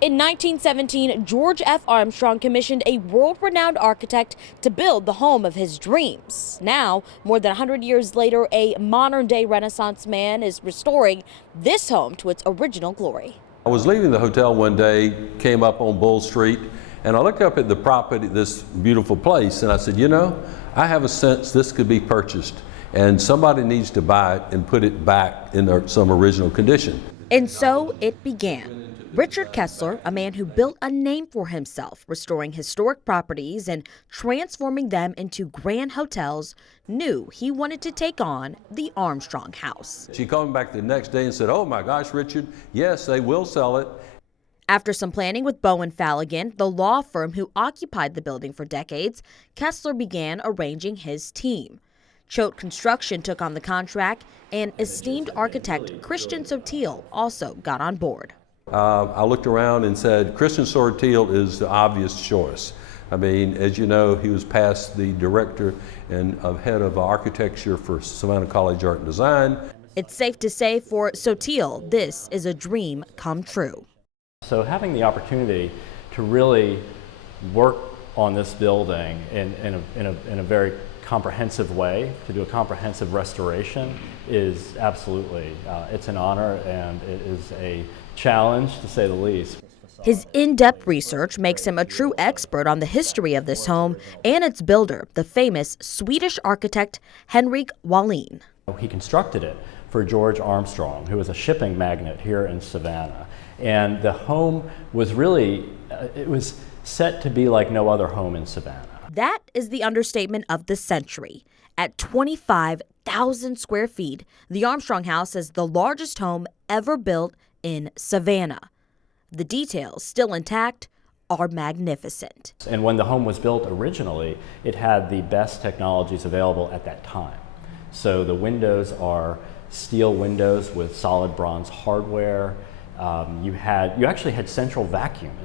In 1917, George F. Armstrong commissioned a world-renowned architect to build the home of his dreams. Now, more than 100 years later, a modern-day Renaissance man is restoring this home to its original glory. I was leaving the hotel one day, came up on Bull Street, and I looked up at the property, this beautiful place, and I said, you know, I have a sense this could be purchased, and somebody needs to buy it and put it back in some original condition. And so it began. Richard Kessler, a man who built a name for himself, restoring historic properties and transforming them into grand hotels, knew he wanted to take on the Armstrong house. She called me back the next day and said, oh my gosh, Richard, yes, they will sell it. After some planning with Bowen Falligan, the law firm who occupied the building for decades, Kessler began arranging his team. Choate Construction took on the contract, and esteemed architect Christian Sotil also got on board. I looked around and said, Christian Sotil is the obvious choice. I mean, as you know, he was past the director and head of architecture for Savannah College Art and Design. It's safe to say for Sotil, this is a dream come true. So having the opportunity to really work on this building in a very comprehensive way, to do a comprehensive restoration, is absolutely, it's an honor and it is a challenge to say the least. His in-depth research makes him a true expert on the history of this home and its builder, the famous Swedish architect Henrik Wallin. He constructed it for George Armstrong, who was a shipping magnate here in Savannah. And the home was really, it was set to be like no other home in Savannah. That is the understatement of the century. At 25,000 square feet, the Armstrong House is the largest home ever built in Savannah. The details, still intact, are magnificent. And when the home was built originally, it had the best technologies available at that time. So the windows are steel windows with solid bronze hardware. You actually had central vacuum.